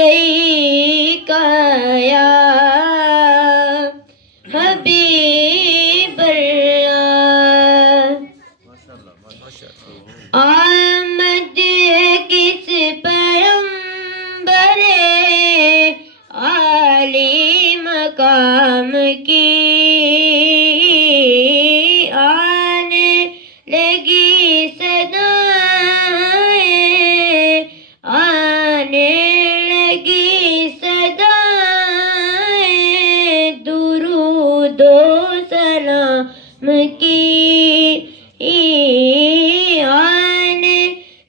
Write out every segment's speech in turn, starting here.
अलैका या हबीबल्लाह। आमद है किस पैगंबरे आली मकाम की, आने लगी सदाएं, आने लगी सदाएं, दुरूदो सलाम की, आने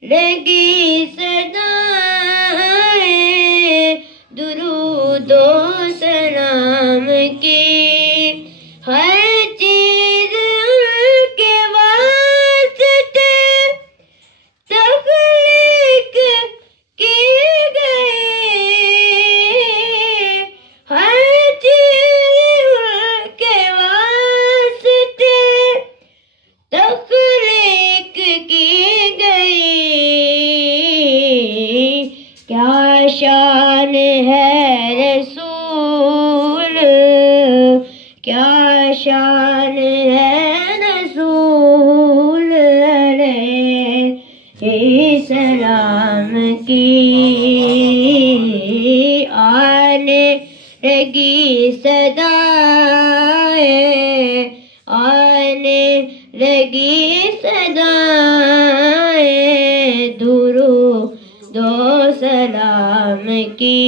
लगी सदाएं, दुरूदो सलाम की। हर चीज के वास्ते तख्लीक की गई, हर चीज के वास्ते तख्लीक की गई। क्या शान है रसूल, क्या शान है रसूल अलैहिस्सलाम की, आने लगी सदाएं, आने लगी सदाएं, दुरूदो सलाम की।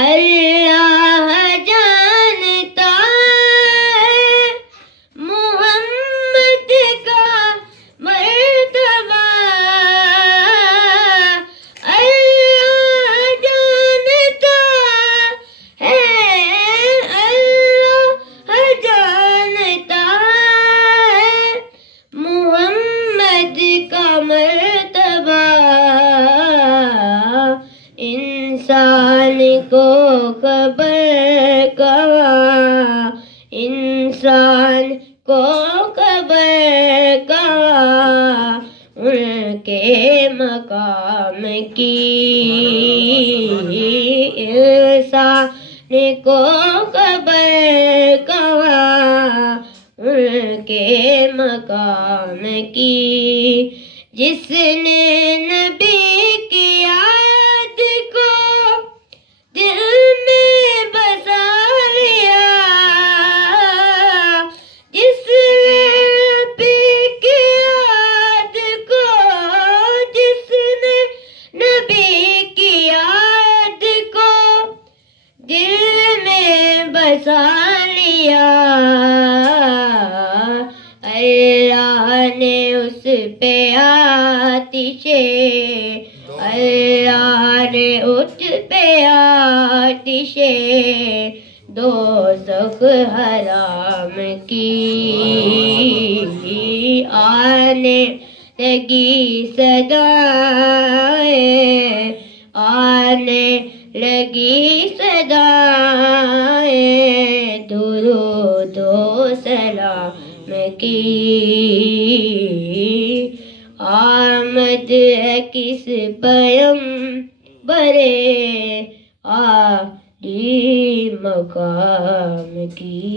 अल्लाह जानता है मोहम्मद का मर्तबा, अल्लाह जानता है, अल्लाह जानता है मोहम्मद का मर्तबा। इंसान को खबर कवा, इंसान को खबर कवा, उनके मकाम की, इंसान को खबर कवा, उनके मकाम की। जिसने नबी की याद को दिल में बसा लिया, जिसने नबी की याद को, जिसने नबी की याद को दिल में बसा लिया, अल्लाह ने उस पे आतिशे, अल्लाह ने उस पे आतिशे दोज़ख हराम की, आने लगी सदाएं, आने लगी सदाएं, दुरूदो सलाम की। आमद है किस पैगंबरे आली मकाम की।